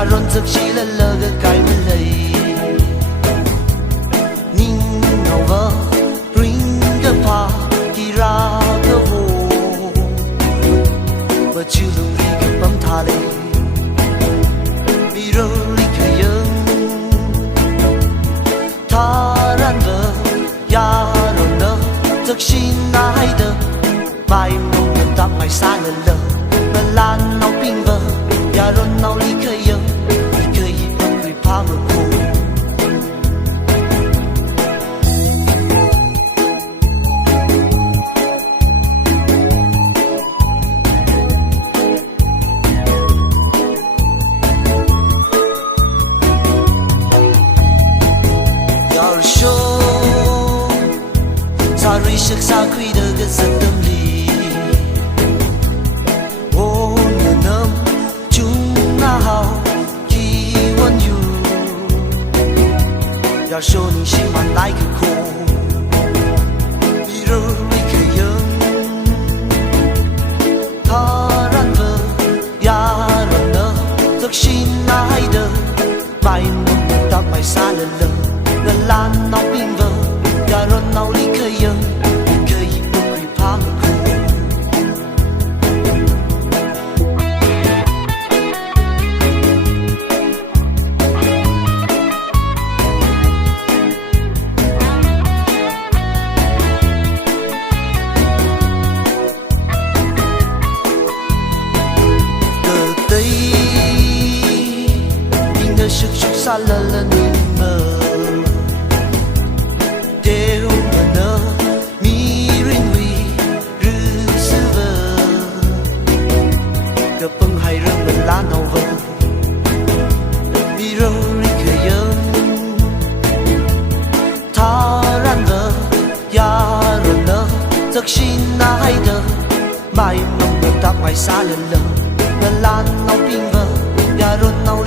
ya ron giấc chỉ là lơ cái mà lấy ning ngầu vơ ring cái pa kỳ ra cái vô và chiều lung ri cái bấm thà lệ mi rơ ri cái yên thà ran vơ ya ron nơ giấc chỉ na hay đơ bài mong nhận tạm ngày xa lần lơ mà lan nấu pin vơ ya ron nấu ly cái yên cái gì bông ri pa mơ cô Sorry, shak sa khui da ga zatam li. Oh, na nam chung na hao ki wan yu. Ya show ni shi man lai ke ko. Bi ro ri ke yang. Ta ran ve ya ran na zak shi na hai da. Bai mun ta mai sa le le. Na lan nau pin ve. Ya ron nau li ke yang ke yi mo kri pa mo ko de tei ding de shuk shuk sa la la ni me nâu vơ bi rô ri ke yên tha ran vơ ya ron nơ giấc chỉ na hay đơ mai mong được tạm ngày xa lần lơ ngân lan nâu pin vơ ya ron nâu